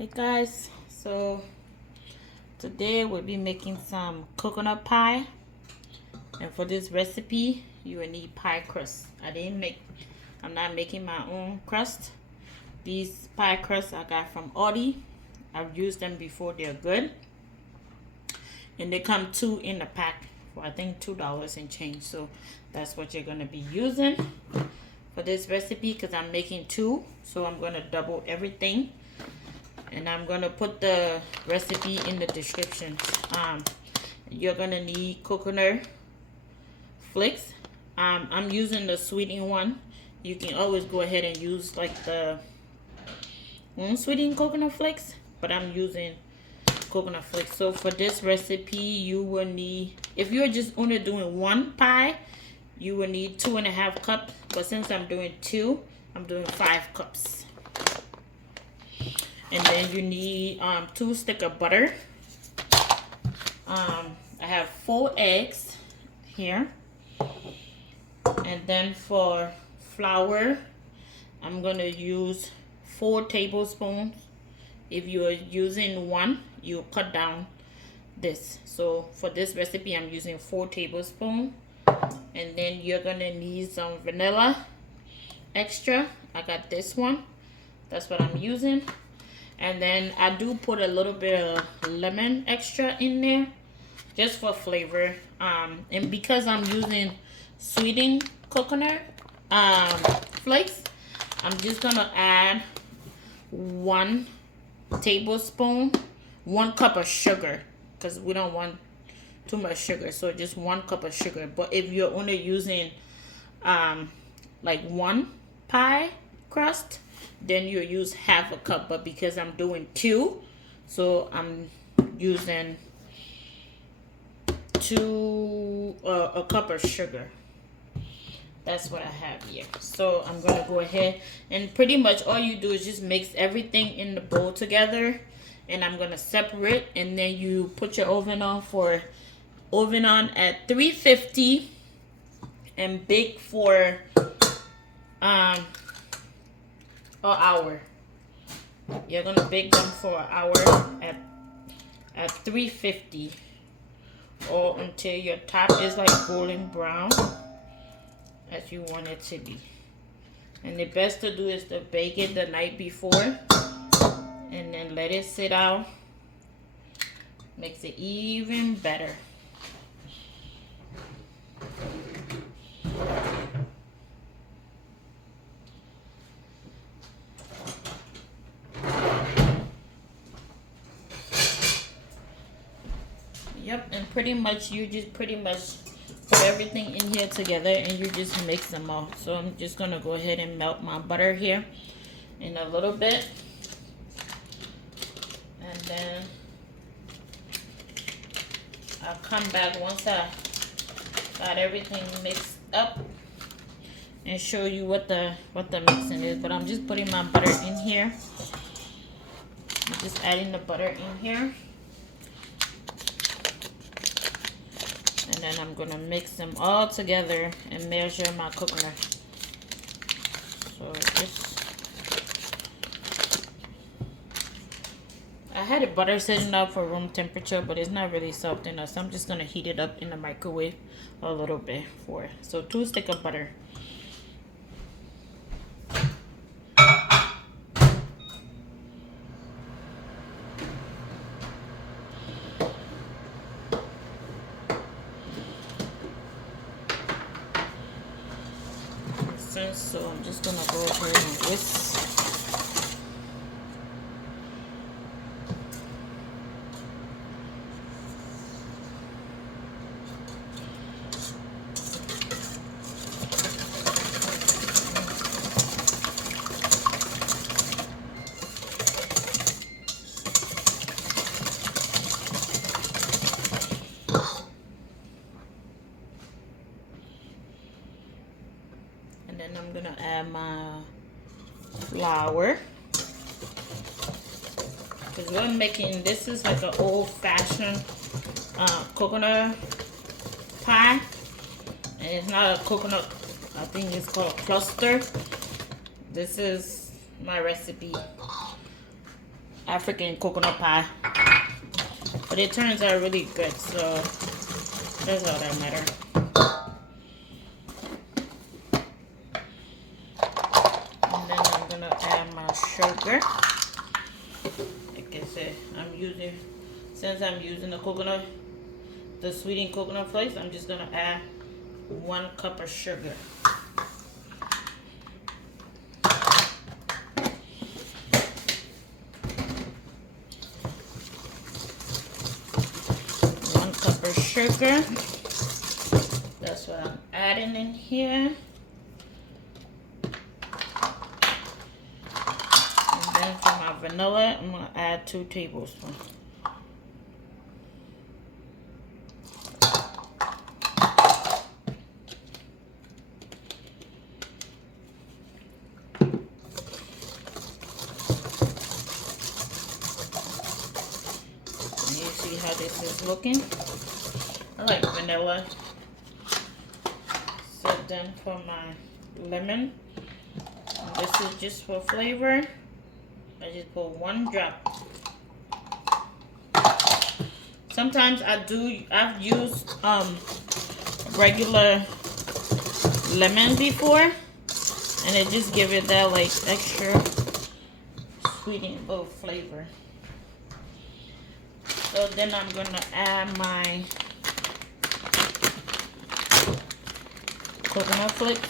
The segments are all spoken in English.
Hey guys, so today we'll be making some coconut pie, and for this recipe you will need pie crust. I'm not making my own crust. These pie crusts I got from Aldi. I've used them before, they're good, and they come two in a pack for I think $2 and change. So that's what you're gonna be using for this recipe because I'm making two, so I'm gonna double everything. And I'm gonna put the recipe in the description. You're gonna need coconut flakes. I'm using the sweetened one. You can always go ahead and use like the unsweetened coconut flakes, but I'm using coconut flakes. So for this recipe, you will need, if you're just only doing one pie, you will need 2.5 cups. But since I'm doing two, I'm doing 5 cups. And then you need 2 sticks of butter. I have 4 eggs here. And then for flour, I'm gonna use 4 tablespoons. If you are using one, you cut down this. So for this recipe, I'm using 4 tablespoons. And then you're gonna need some vanilla extra. I got this one. That's what I'm using. And then I do put a little bit of lemon extra in there just for flavor. And because I'm using sweetened coconut flakes, I'm just gonna add 1 tablespoon, 1 cup of sugar, because we don't want too much sugar. So just 1 cup of sugar. But if you're only using like one pie crust, then you use 1/2 cup. But because I'm doing 2, so I'm using a cup of sugar. That's what I have here. So I'm gonna go ahead and pretty much all you do is just mix everything in the bowl together, and I'm gonna separate, and then you put your oven on at 350 and bake for an hour. You're gonna bake them for an hour at 350, or until your top is like golden brown as you want it to be. And the best to do is to bake it the night before and then let it sit out. Makes it even better. Yep, and pretty much you just put everything in here together and you just mix them all. So I'm just gonna go ahead and melt my butter here in a little bit, and then I'll come back once I got everything mixed up and show you what the mixing is. But I'm just putting my butter in here. I'm just adding the butter in here. And then I'm gonna mix them all together and measure my coconut. So I had the butter setting up for room temperature, but it's not really soft enough. So I'm just gonna heat it up in the microwave a little bit for it. So 2 sticks of butter. So I'm just gonna go ahead and whisk. Then I'm gonna add my flour, because we're making, this is like an old-fashioned coconut pie, and it's not a coconut, I think it's called cluster. This is my recipe. African coconut pie. But it turns out really good, so that's all that matters. And then I'm gonna add my sugar. Like I said, since I'm using the sweetened coconut flakes, I'm just gonna add 1 cup of sugar. Sugar. That's what I'm adding in here. And then for my vanilla, I'm going to add 2 tablespoons. And you see how this is looking? I like vanilla. So then for my lemon, and this is just for flavor. I just put 1 drop. Sometimes I've used regular lemon before, and it just give it that like extra sweetened flavor. So then I'm gonna add my coconut flakes,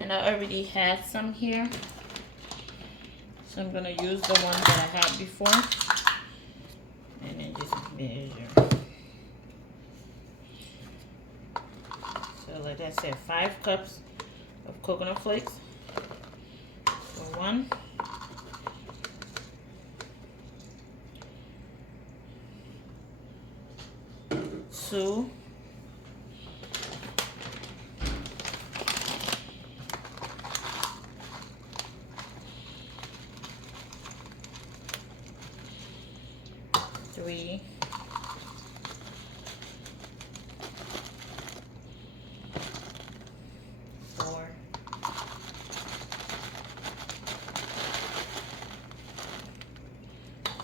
and I already had some here, so I'm gonna use the one that I had before, and then just measure. So like I said, 5 cups of coconut flakes. So 1, 2, 3, 4,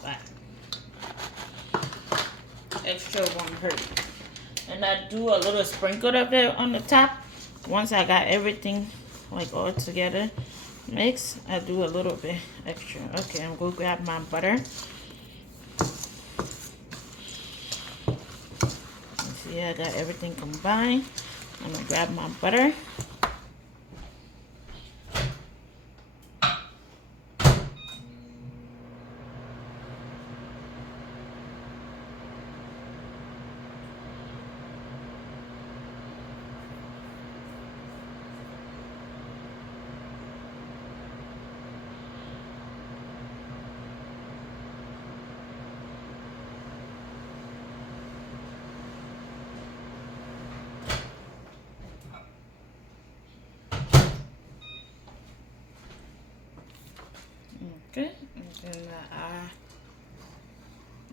5. Extra won't hurt. And I do a little sprinkle of it on the top. Once I got everything like all together mixed, I do a little bit extra. Okay, I'm gonna grab my butter. See, I got everything combined. I'm gonna grab my butter. Okay, I'm gonna add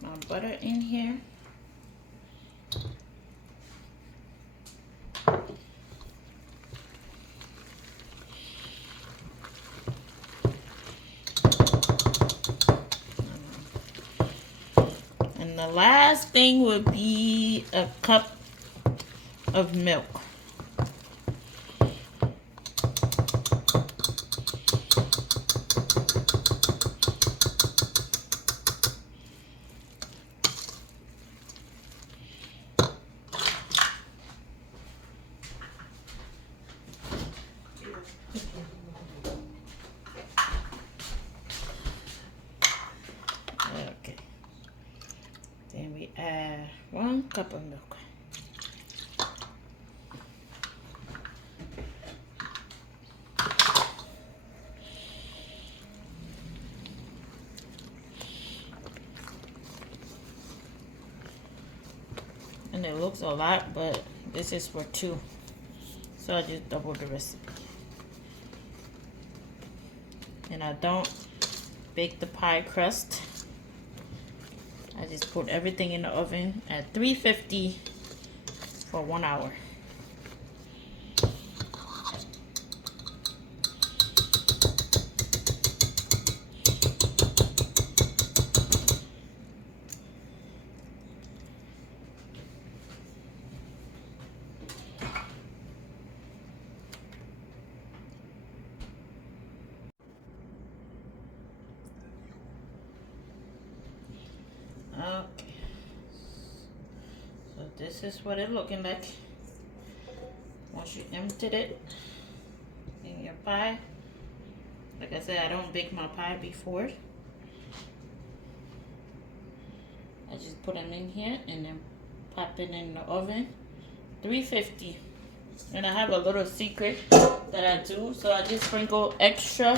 my butter in here. And the last thing would be a cup of milk. Okay. Then we add 1 cup of milk. And it looks a lot, but this is for 2. So I just double the recipe. And I don't bake the pie crust. I just put everything in the oven at 350 for 1 hour. this is what it looking like once you emptied it in your pie. Like I said, I don't bake my pie before. I just put them in here and then pop it in the oven. 350. And I have a little secret that I do. So I just sprinkle extra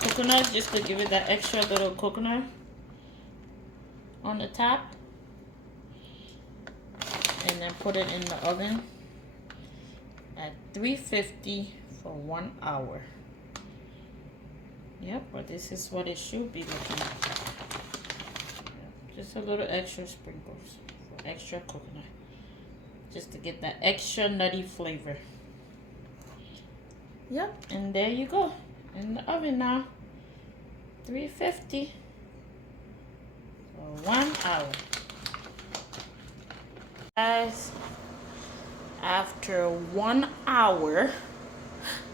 coconut just to give it that extra little coconut on the top. And then put it in the oven at 350 for 1 hour. Yep, but this is what it should be looking like. Just a little extra sprinkles for extra coconut. Just to get that extra nutty flavor. Yep, and there you go. In the oven now. 350 for 1 hour. Guys, after 1 hour,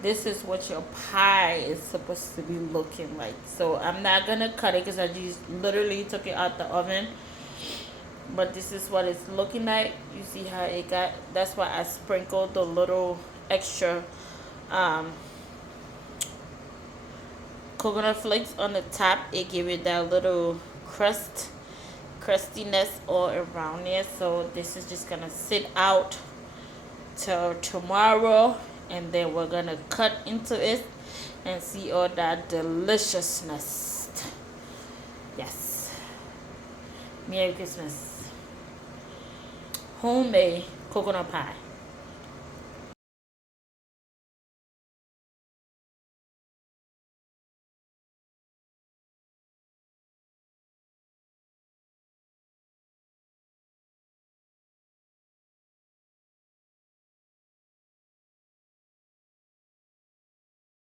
this is what your pie is supposed to be looking like. So I'm not gonna cut it because I just literally took it out the oven. But this is what it's looking like. You see how it got, that's why I sprinkled the little extra coconut flakes on the top. It gave it that little crustiness all around it. So this is just gonna sit out till tomorrow, and then we're gonna cut into it and see all that deliciousness. Yes. Merry Christmas. Homemade coconut pie.